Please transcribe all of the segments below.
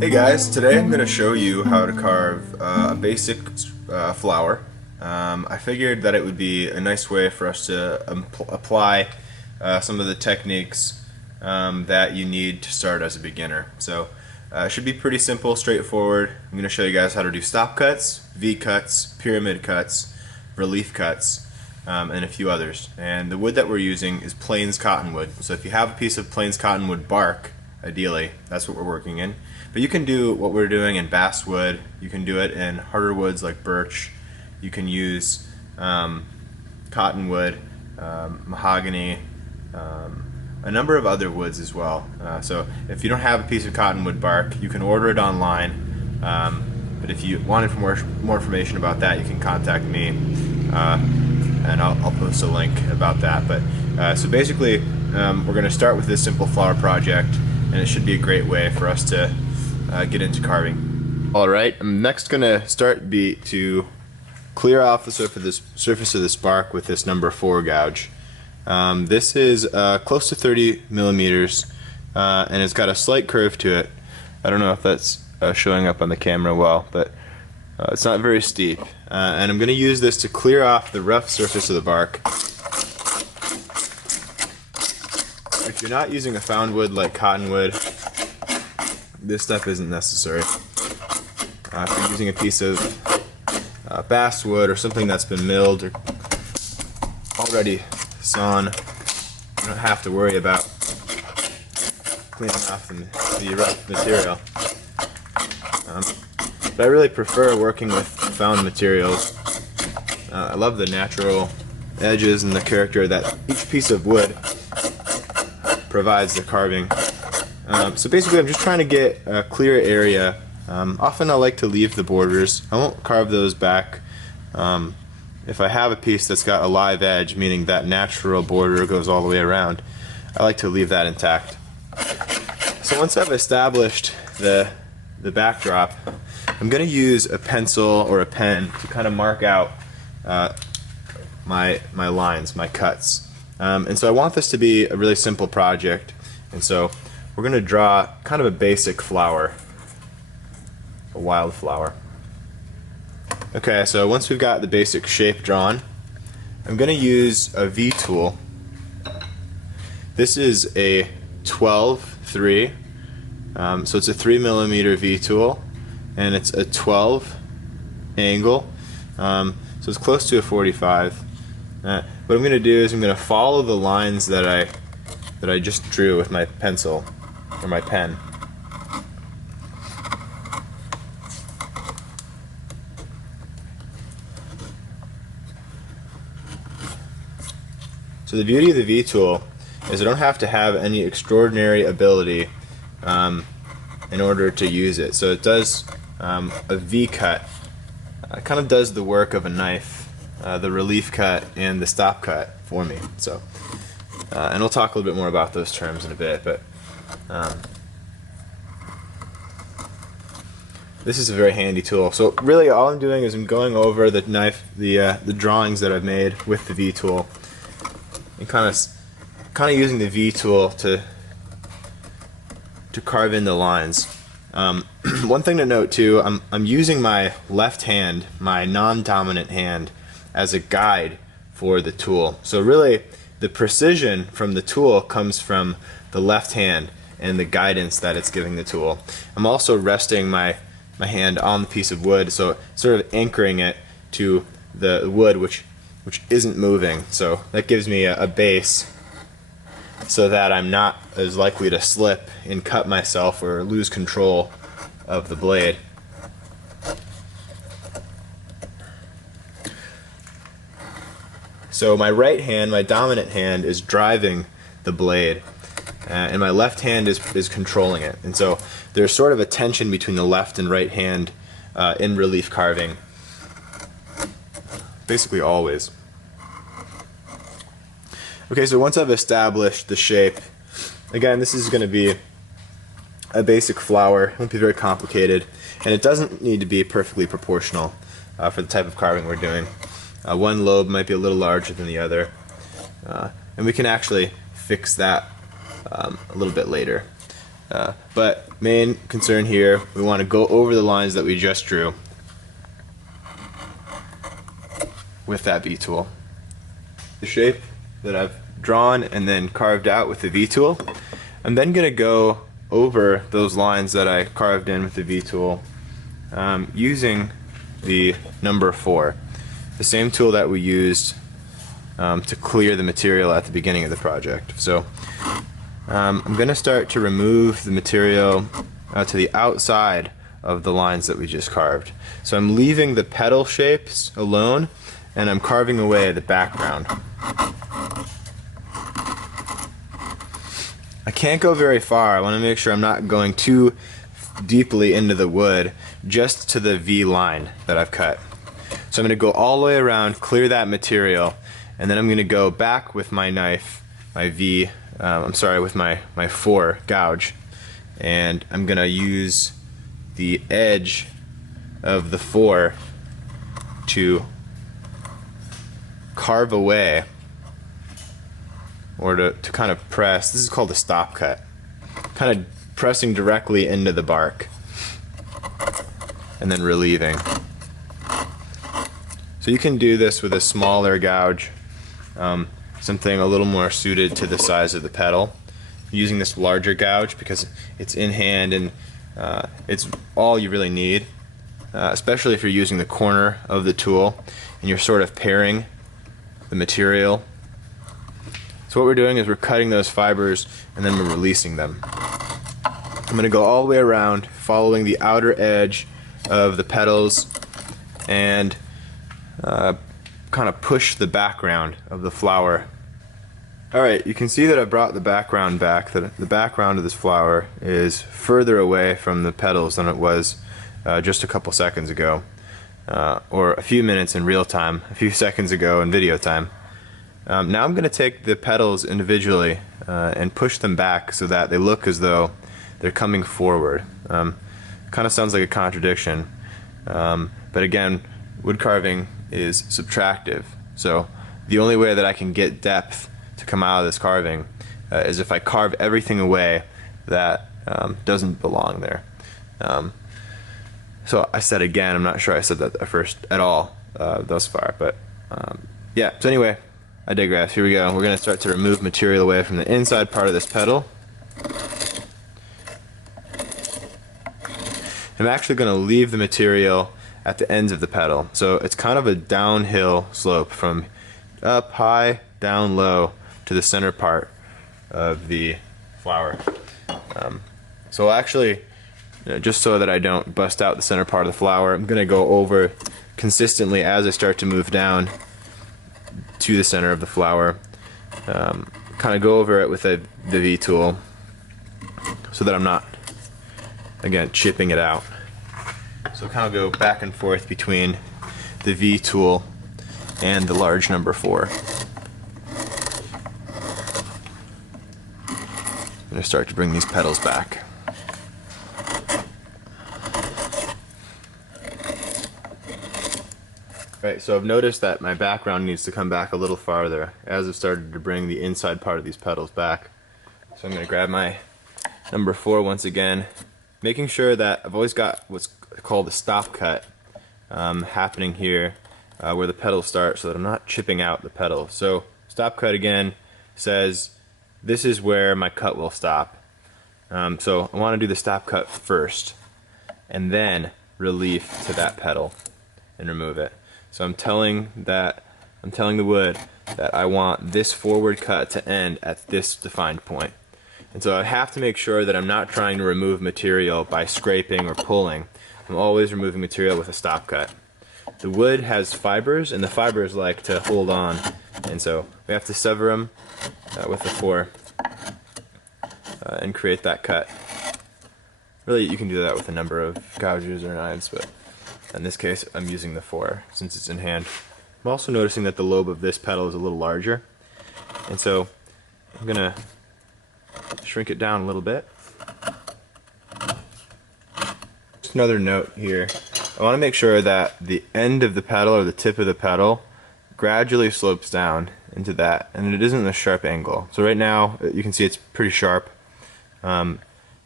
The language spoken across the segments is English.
Hey guys, today I'm going to show you how to carve a basic flower. I figured that it would be a nice way for us to apply some of the techniques that you need to start as a beginner. So it should be pretty simple, straightforward. I'm going to show you guys how to do stop cuts, V cuts, pyramid cuts, relief cuts, and a few others. And the wood that we're using is Plains cottonwood. So if you have a piece of Plains cottonwood bark, ideally, that's what we're working in. But you can do what we're doing in basswood. You can do it in harder woods like birch. You can use cottonwood, mahogany, a number of other woods as well. So if you don't have a piece of cottonwood bark, you can order it online. But if you wanted more information about that, you can contact me, and I'll post a link about that. But so basically, we're going to start with this simple flower project, and it should be a great way for us to get into carving. Alright, I'm next going to start to clear off the surface of this bark with this number 4 gouge. This is close to 30 millimeters, and it's got a slight curve to it. I don't know if that's showing up on the camera well, but it's not very steep. And I'm going to use this to clear off the rough surface of the bark. If you're not using a found wood like cottonwood, this stuff isn't necessary. If you're using a piece of basswood or something that's been milled or already sawn, you don't have to worry about cleaning off the rough material. But I really prefer working with found materials. I love the natural edges and the character that each piece of wood provides the carving. So basically I'm just trying to get a clear area. Often I like to leave the borders. I won't carve those back. If I have a piece that's got a live edge, meaning that natural border goes all the way around, I like to leave that intact. So once I've established the backdrop, I'm going to use a pencil or a pen to kind of mark out my lines, my cuts. And so I want this to be a really simple project, and so we're going to draw kind of a basic flower, a wildflower. Okay, so once we've got the basic shape drawn, I'm going to use a V tool. This is a 12-3, so it's a 3 millimeter V tool, and it's a 12 angle, so it's close to a 45. What I'm going to do is I'm going to follow the lines that I just drew with my pencil or my pen. So the beauty of the V tool is I don't have to have any extraordinary ability in order to use it. So it does a V cut. It kind of does the work of a knife, the relief cut and the stop cut for me. So, and we'll talk a little bit more about those terms in a bit, but this is a very handy tool. So really all I'm doing is I'm going over the drawings that I've made with the V tool, and kind of using the V tool to carve in the lines. One thing to note too, I'm using my left hand, my non-dominant hand, as a guide for the tool. So really the precision from the tool comes from the left hand and the guidance that it's giving the tool. I'm also resting my hand on the piece of wood, so sort of anchoring it to the wood which isn't moving. So that gives me a base so that I'm not as likely to slip and cut myself or lose control of the blade. So my right hand, my dominant hand, is driving the blade, and my left hand is controlling it. And so there's sort of a tension between the left and right hand in relief carving, basically always. Okay, so once I've established the shape, again, this is going to be a basic flower. It won't be very complicated, and it doesn't need to be perfectly proportional for the type of carving we're doing. One lobe might be a little larger than the other, and we can actually fix that a little bit later. But main concern here, we want to go over the lines that we just drew with that V-tool. The shape that I've drawn and then carved out with the V-tool, I'm then going to go over those lines that I carved in with the V-tool using the number 4, the same tool that we used to clear the material at the beginning of the project. So I'm going to start to remove the material to the outside of the lines that we just carved. So I'm leaving the petal shapes alone, and I'm carving away the background. I can't go very far. I want to make sure I'm not going too deeply into the wood, just to the V line that I've cut. So I'm going to go all the way around, clear that material, and then I'm going to go back with my knife, with my 4 gouge, and I'm going to use the edge of the 4 to carve away, or to kind of press. This is called a stop cut, kind of pressing directly into the bark and then relieving. So you can do this with a smaller gouge, something a little more suited to the size of the petal. I'm using this larger gouge because it's in hand and it's all you really need, especially if you're using the corner of the tool and you're sort of paring the material. So what we're doing is we're cutting those fibers and then we're releasing them. I'm going to go all the way around, following the outer edge of the petals, and kind of push the background of the flower. Alright, you can see that I brought the background back. That the background of this flower is further away from the petals than it was just a couple seconds ago, or a few minutes in real time, a few seconds ago in video time. Now I'm going to take the petals individually and push them back so that they look as though they're coming forward. Kind of sounds like a contradiction, but again, wood carving is subtractive, so the only way that I can get depth to come out of this carving is if I carve everything away that doesn't belong there. So I said again, I'm not sure I said that at all thus far, but yeah, so anyway, I digress. Here we go. We're going to start to remove material away from the inside part of this petal. I'm actually going to leave the material at the ends of the petal. So it's kind of a downhill slope from up high, down low to the center part of the flower. So actually, just so that I don't bust out the center part of the flower, I'm going to go over consistently as I start to move down to the center of the flower. Kind of go over it with the V tool so that I'm not, again, chipping it out. So kind of go back and forth between the V tool and the large number 4. I'm going to start to bring these petals back. Right, so I've noticed that my background needs to come back a little farther as I've started to bring the inside part of these petals back. So I'm going to grab my number 4 once again, making sure that I've always got what's called a stop cut happening here where the petals start, so that I'm not chipping out the petal. So stop cut again says this is where my cut will stop. So I want to do the stop cut first and then relief to that petal and remove it. So I'm telling the wood that I want this forward cut to end at this defined point. And so I have to make sure that I'm not trying to remove material by scraping or pulling. I'm always removing material with a stop cut. The wood has fibers, and the fibers like to hold on, and so we have to sever them with the 4 and create that cut. Really, you can do that with a number of gouges or knives, but in this case, I'm using the 4 since it's in hand. I'm also noticing that the lobe of this petal is a little larger, and so I'm going to shrink it down a little bit. Just another note here. I want to make sure that the end of the petal, or the tip of the petal, gradually slopes down into that, and it isn't a sharp angle. So right now, you can see it's pretty sharp.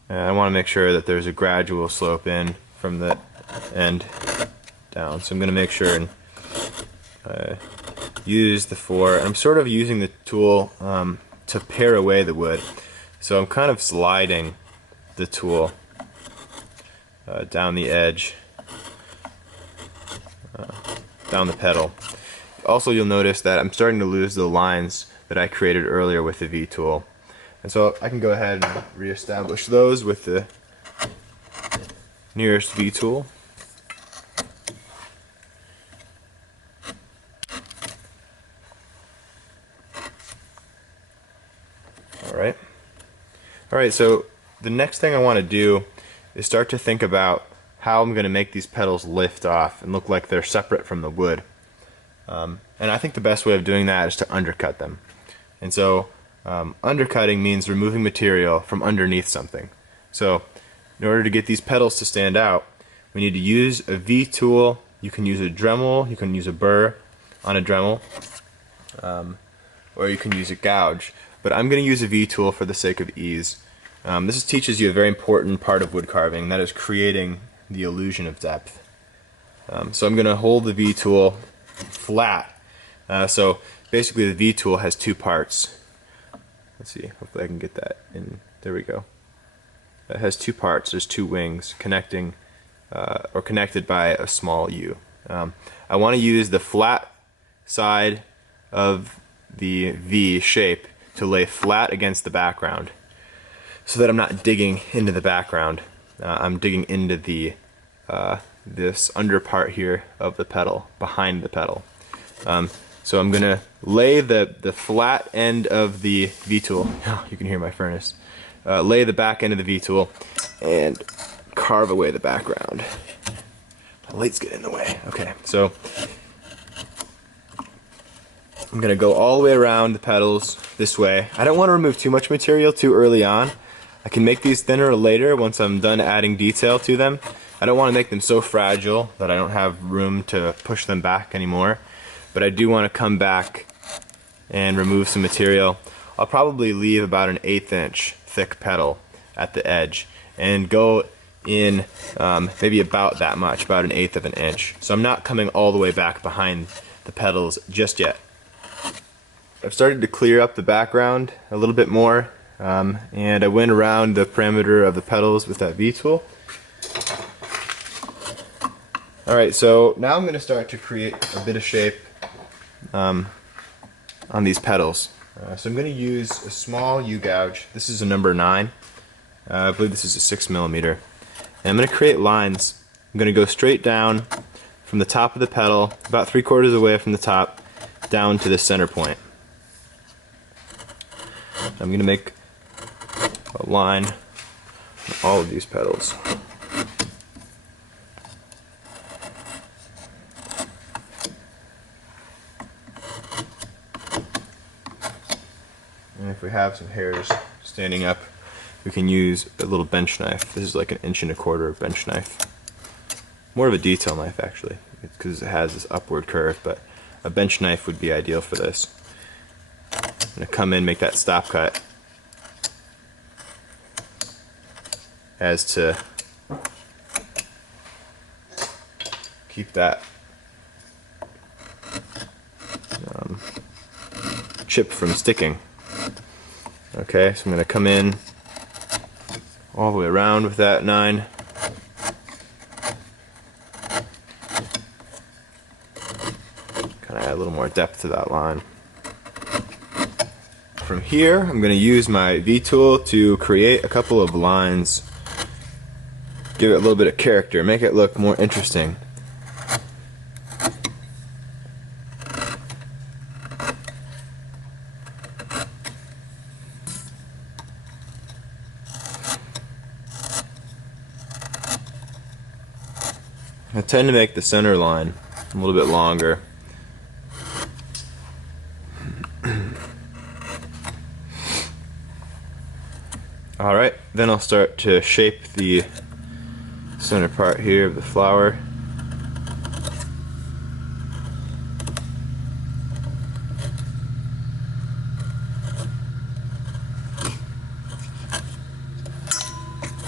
And I want to make sure that there's a gradual slope in from the end down. So I'm going to make sure and use the 4. I'm sort of using the tool to pare away the wood. So I'm kind of sliding the tool down the edge, down the petal. Also, you'll notice that I'm starting to lose the lines that I created earlier with the V tool. And so I can go ahead and reestablish those with the nearest V tool. Alright, so the next thing I want to do is start to think about how I'm going to make these petals lift off and look like they're separate from the wood. And I think the best way of doing that is to undercut them. And so undercutting means removing material from underneath something. So in order to get these petals to stand out, we need to use a V tool. You can use a Dremel, you can use a burr on a Dremel, or you can use a gouge. But I'm going to use a V tool for the sake of ease. This teaches you a very important part of wood carving, that is creating the illusion of depth. So I'm going to hold the V tool flat. So basically the V tool has 2 parts. Let's see, hopefully I can get that in. There we go. It has 2 parts. There's 2 wings connecting or connected by a small U. I want to use the flat side of the V shape to lay flat against the background so that I'm not digging into the background. I'm digging into the this under part here of the petal, behind the petal. So I'm gonna lay the flat end of the V tool. Oh, you can hear my furnace. Lay the back end of the V tool and carve away the background. The lights get in the way. Okay, so I'm gonna go all the way around the petals this way. I don't want to remove too much material too early on. I can make these thinner later once I'm done adding detail to them. I don't want to make them so fragile that I don't have room to push them back anymore. But I do want to come back and remove some material. I'll probably leave about an 1/8 inch thick petal at the edge and go in maybe about that much, about an 1/8 of an inch. So I'm not coming all the way back behind the petals just yet. I've started to clear up the background a little bit more, and I went around the perimeter of the petals with that V tool. Alright, so now I'm going to start to create a bit of shape on these petals. So I'm going to use a small U-gouge. This is a number 9. I believe this is a 6mm. And I'm going to create lines. I'm going to go straight down from the top of the petal, about 3/4 away from the top, down to the center point. I'm going to make a line on all of these petals. And if we have some hairs standing up, we can use a little bench knife. This is like an 1¼ bench knife. More of a detail knife actually, because it has this upward curve, but a bench knife would be ideal for this. I'm going to come in, make that stop cut as to keep that chip from sticking. Okay, so I'm going to come in all the way around with that 9. Kind of add a little more depth to that line. From here, I'm going to use my V tool to create a couple of lines, give it a little bit of character, make it look more interesting. I tend to make the center line a little bit longer. Alright, then I'll start to shape the center part here of the flower.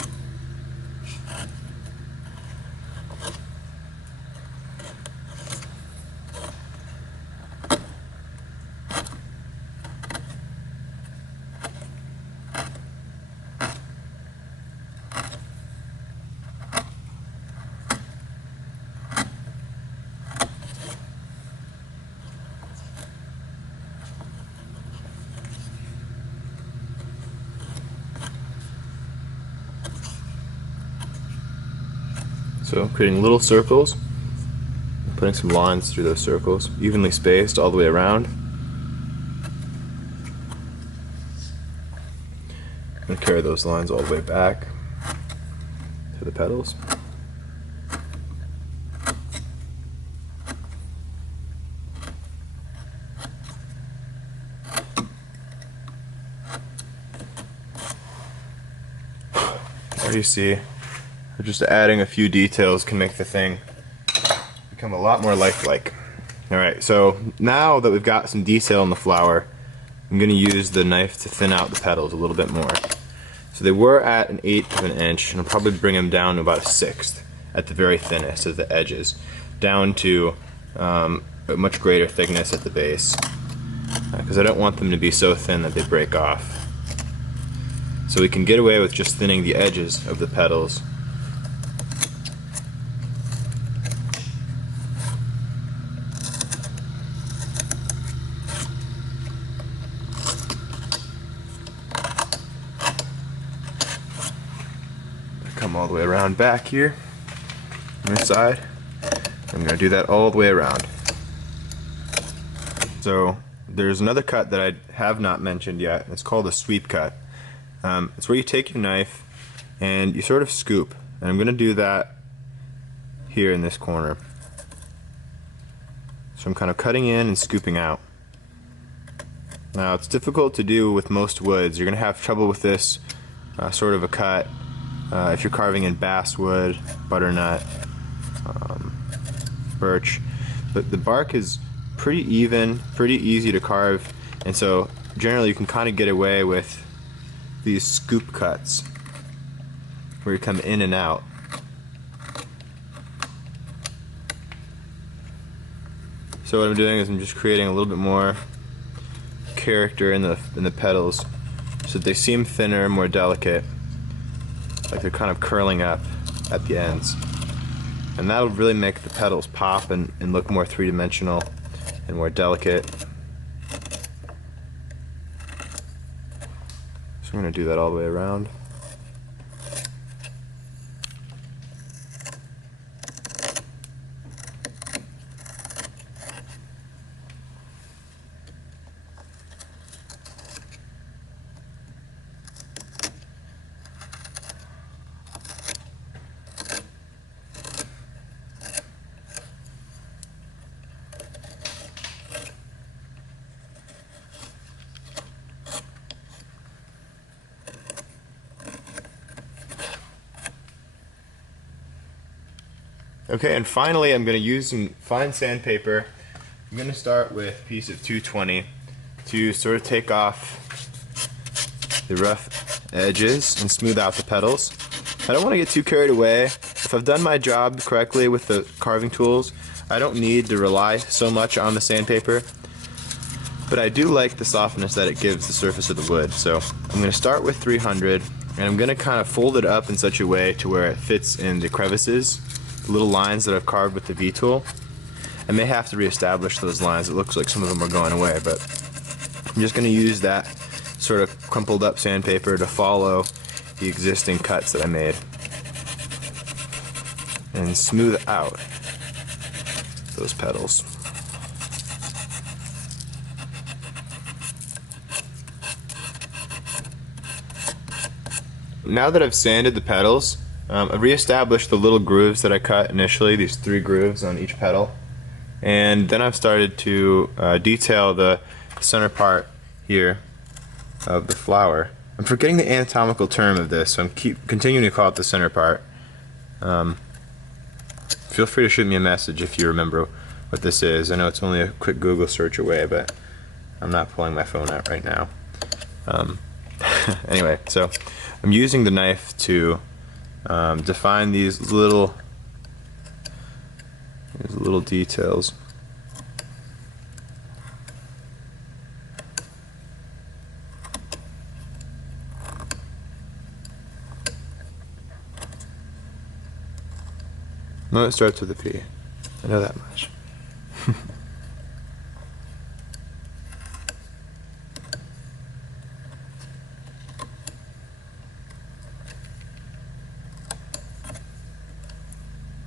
So creating little circles, putting some lines through those circles, evenly spaced all the way around. And carry those lines all the way back to the petals. There you see, just adding a few details can make the thing become a lot more lifelike. Alright, so now that we've got some detail in the flower, I'm going to use the knife to thin out the petals a little bit more. So they were at an 1/8 of an inch, and I'll probably bring them down to about a 1/6 at the very thinnest of the edges, down to a much greater thickness at the base, because I don't want them to be so thin that they break off. So we can get away with just thinning the edges of the petals. Come all the way around back here on this side. I'm going to do that all the way around. So there's another cut that I have not mentioned yet. It's called a sweep cut. It's where you take your knife and you sort of scoop, and I'm going to do that here in this corner. So I'm kind of cutting in and scooping out. Now it's difficult to do with most woods. You're going to have trouble with this sort of a cut if you're carving in basswood, butternut, birch. But the bark is pretty even, pretty easy to carve, and so generally you can kind of get away with these scoop cuts where you come in and out. So what I'm doing is I'm just creating a little bit more character in the petals so that they seem thinner, more delicate, like they're kind of curling up at the ends. And that'll really make the petals pop and look more three-dimensional and more delicate. So I'm going to do that all the way around. Okay, and finally I'm going to use some fine sandpaper. I'm going to start with a piece of 220 to sort of take off the rough edges and smooth out the petals. I don't want to get too carried away. If I've done my job correctly with the carving tools, I don't need to rely so much on the sandpaper, but I do like the softness that it gives the surface of the wood. So I'm going to start with 300, and I'm going to kind of fold it up in such a way to where it fits in the crevices, little lines that I've carved with the V-tool. I may have to reestablish those lines. It looks like some of them are going away, but I'm just going to use that sort of crumpled up sandpaper to follow the existing cuts that I made and smooth out those petals. Now that I've sanded the petals, I've reestablished the little grooves that I cut initially, these 3 grooves on each petal, and then I've started to detail the center part here of the flower. I'm forgetting the anatomical term of this, so I'm continuing to call it the center part. Feel free to shoot me a message if you remember what this is. I know it's only a quick Google search away, but I'm not pulling my phone out right now. Anyway, so I'm using the knife to define these little details. No, it starts with a P. I know that much.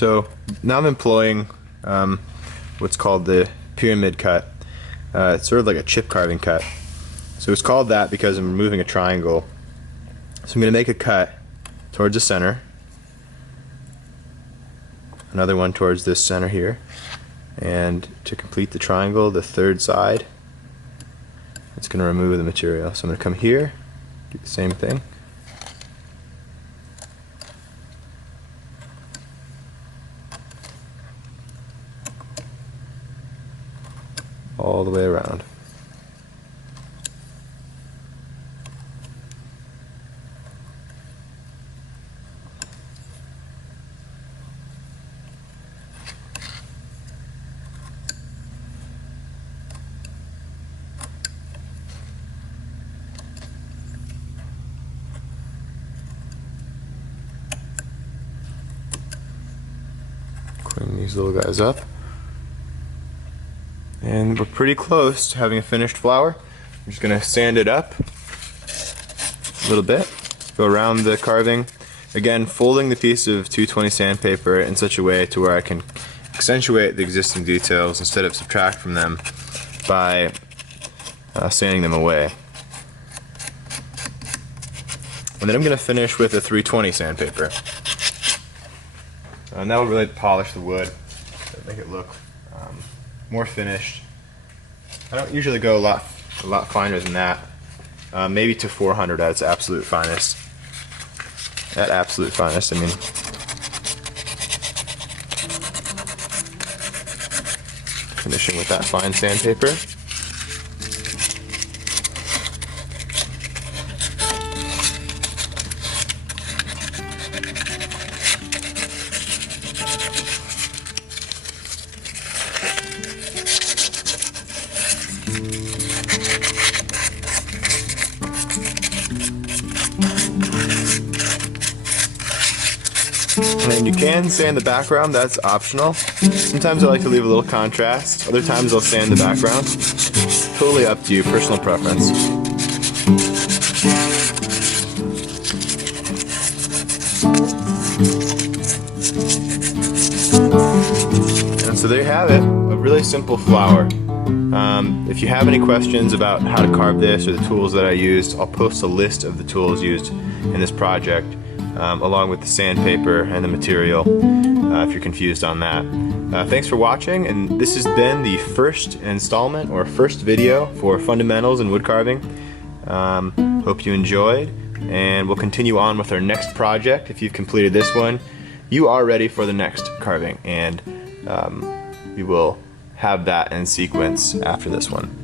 So now I'm employing what's called the pyramid cut. It's sort of like a chip carving cut. So it's called that because I'm removing a triangle. So I'm going to make a cut towards the center, another one towards this center here, and to complete the triangle, the third side, it's going to remove the material. So I'm going to come here, do the same thing. All the way around. Clean these little guys up. And we're pretty close to having a finished flower. I'm just going to sand it up a little bit, go around the carving. Again, folding the piece of 220 sandpaper in such a way to where I can accentuate the existing details instead of subtract from them by sanding them away. And then I'm going to finish with a 320 sandpaper. And that will really polish the wood, make it look more finished. I don't usually go a lot finer than that. Maybe to 400 at its absolute finest. At absolute finest, I mean. Finishing with that fine sandpaper. And you can sand the background, that's optional. Sometimes I like to leave a little contrast, other times I'll sand the background. Totally up to you, personal preference. And so there you have it, a really simple flower. If you have any questions about how to carve this or the tools that I used, I'll post a list of the tools used in this project, along with the sandpaper and the material, if you're confused on that. Thanks for watching, and this has been the first installment or first video for fundamentals in wood carving. Hope you enjoyed, and we'll continue on with our next project. If you've completed this one, you are ready for the next carving, and we will have that in sequence after this one.